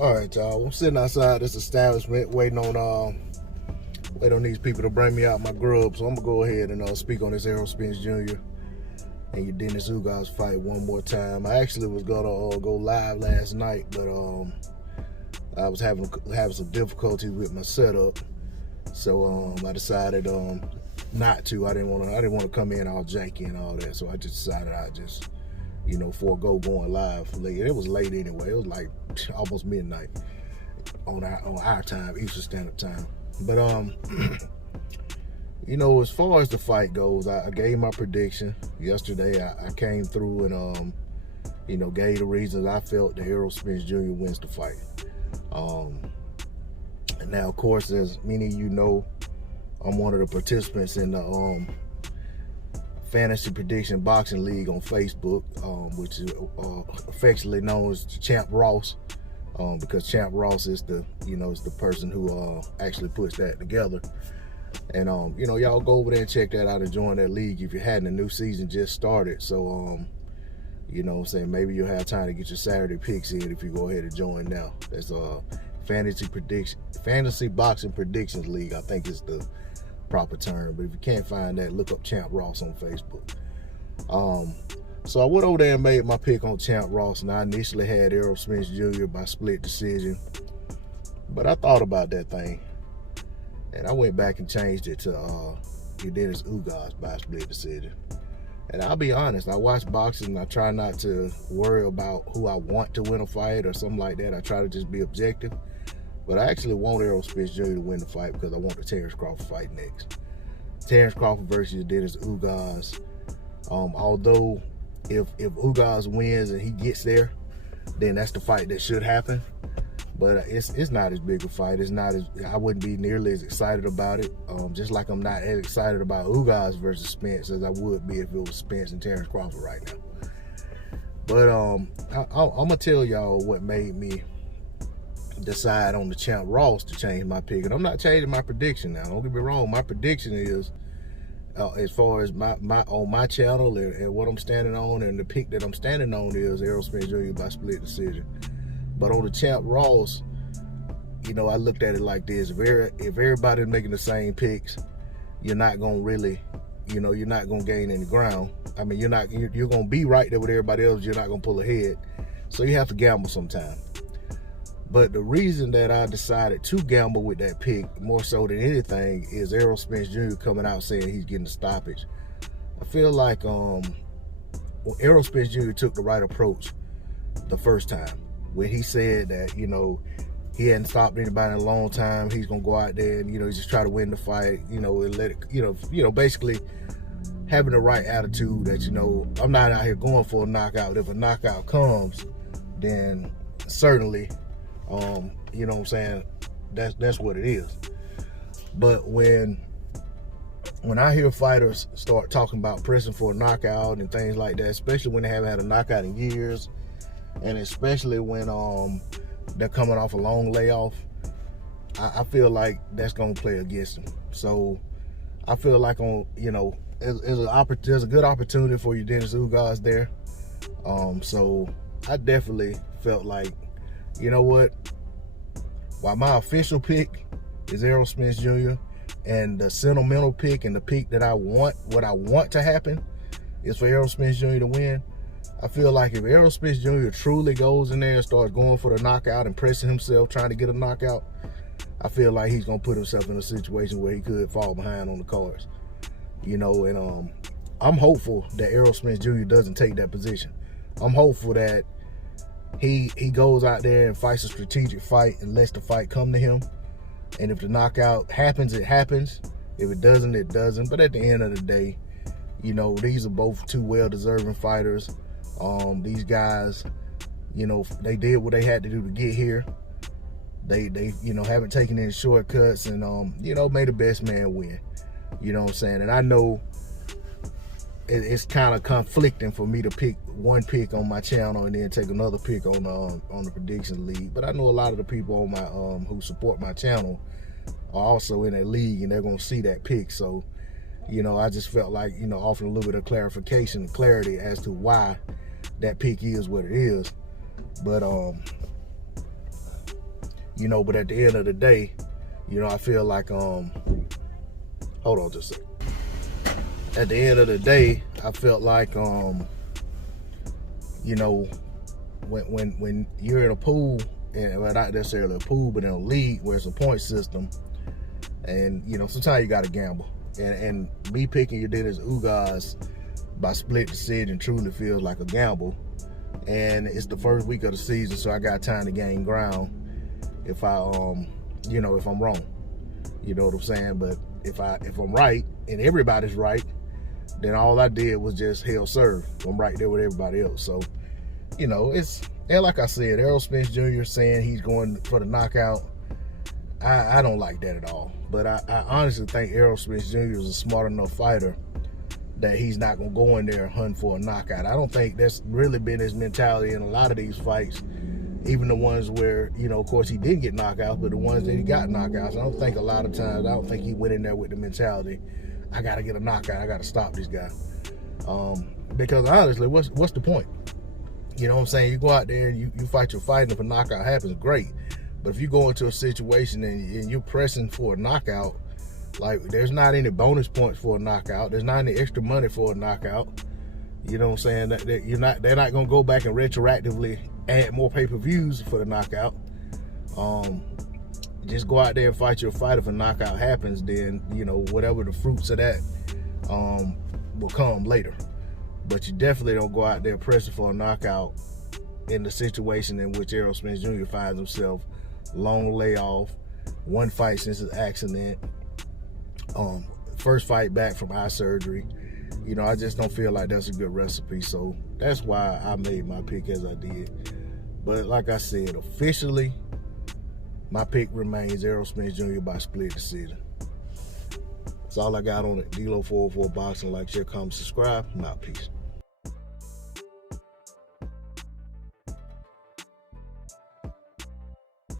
All right, y'all. I'm sitting outside this establishment waiting on these people to bring me out my grub. So I'm gonna go ahead and speak on this Errol Spence Jr. and Yordenis Ugas fight one more time. I actually was gonna go live last night, but I was having some difficulties with my setup, so I decided not to. I didn't want to come in all janky and all that, so I just decided I'd just forego going live late. It was late anyway. It was like almost midnight on our time, Eastern Standard Time. But as far as the fight goes, I gave my prediction yesterday. I came through and gave the reasons I felt that Errol Spence Jr. wins the fight. And now, of course, as many of you know, I'm one of the participants in the Fantasy Prediction Boxing League on Facebook, which is affectionately known as Champ Ross, because Champ Ross is the is the person who actually puts that together. And y'all go over there and check that out and join that league if you hadn't. The new season just started, so maybe you'll have time to get your Saturday picks in if you go ahead and join now. That's Fantasy Boxing Predictions League, I think is the proper term. But if you can't find that, look up Champ Ross on Facebook. So I went over there and made my pick on Champ Ross, and I initially had Errol Spence Jr. by split decision, but I thought about that thing, and I went back and changed it to Yordenis Ugas by split decision. And I'll be honest, I watch boxing and I try not to worry about who I want to win a fight or something like that. I try to just be objective. But I actually want Errol Spence Jr. to win the fight because I want the Terrence Crawford fight next. Terrence Crawford versus Yordenis Ugas. Although if Ugas wins and he gets there, then that's the fight that should happen. But it's not as big a fight. It's not as, I wouldn't be nearly as excited about it. Just like I'm not as excited about Ugas versus Spence as I would be if it was Spence and Terrence Crawford right now. But I'm gonna tell y'all what made me decide on the Champ Ross to change my pick. And I'm not changing my prediction now. Don't get me wrong. My prediction is, as far as my on my channel and what I'm standing on, and the pick that I'm standing on is Errol Spence Jr. by split decision. But on the Champ Ross, I looked at it like this: if everybody's making the same picks, you're not gonna really, you're not gonna gain any ground. I mean, you're gonna be right there with everybody else. You're not gonna pull ahead, so you have to gamble sometime. But the reason that I decided to gamble with that pick, more so than anything, is Errol Spence Jr. coming out saying he's getting a stoppage. I feel like Errol Spence Jr. took the right approach the first time when he said that, he hadn't stopped anybody in a long time. He's gonna go out there and, just try to win the fight, and let it, basically having the right attitude that, I'm not out here going for a knockout. If a knockout comes, then certainly, that's what it is. But when I hear fighters start talking about pressing for a knockout and things like that, especially when they haven't had a knockout in years, and especially when they're coming off a long layoff, I feel like that's gonna play against them. So I feel like there's a good opportunity for Yordenis Ugas there. So I definitely felt like, you know what? While my official pick is Errol Spence Jr. and the sentimental pick and the pick that what I want to happen is for Errol Spence Jr. to win, I feel like if Errol Spence Jr. truly goes in there and starts going for the knockout and pressing himself, trying to get a knockout, I feel like he's gonna put himself in a situation where he could fall behind on the cards. And I'm hopeful that Errol Spence Jr. doesn't take that position. I'm hopeful that he goes out there and fights a strategic fight and lets the fight come to him. And if the knockout happens, it happens. If it doesn't, it doesn't. But at the end of the day, these are both two well-deserving fighters. These guys, they did what they had to do to get here. They haven't taken any shortcuts and, made the best man win. You know what I'm saying? And I know it's kind of conflicting for me to pick one pick on my channel and then take another pick on the prediction league. But I know a lot of the people on my who support my channel are also in that league, and they're gonna see that pick. So, I just felt like offering a little bit of clarification and clarity as to why that pick is what it is. But But at the end of the day, I feel like, hold on just a second. At the end of the day, I felt like, when you're in a pool, and well, not necessarily a pool, but in a league where it's a point system, and sometimes you got to gamble. And me picking Yordenis Ugas by split decision truly feels like a gamble. And it's the first week of the season, so I got time to gain ground if I if I'm wrong. You know what I'm saying? But if I'm right and everybody's right, then all I did was just hell serve. I'm right there with everybody else. So, it's, and like I said, Errol Spence Jr. saying he's going for the knockout. I don't like that at all. But I honestly think Errol Spence Jr. is a smart enough fighter that he's not going to go in there and hunt for a knockout. I don't think that's really been his mentality in a lot of these fights, even the ones where, of course, he did get knockouts, but the ones that he got knockouts, I don't think a lot of times, I don't think he went in there with the mentality, I got to get a knockout, I got to stop this guy. Because honestly, what's the point? You know what I'm saying? You go out there and you fight your fight, and if a knockout happens, great. But if you go into a situation and you're pressing for a knockout, like, there's not any bonus points for a knockout. There's not any extra money for a knockout. You know what I'm saying? They're not going to go back and retroactively add more pay-per-views for the knockout. Just go out there and fight your fight. If a knockout happens, then, whatever the fruits of that will come later. But you definitely don't go out there pressing for a knockout in the situation in which Errol Spence Jr. finds himself. Long layoff, one fight since his accident, first fight back from eye surgery. I just don't feel like that's a good recipe. So that's why I made my pick as I did. But like I said, officially, my pick remains Errol Spence Jr. by split decision. That's all I got on it. D-Lo 404 Boxing. Like, share, comment, subscribe. I'm out. Peace.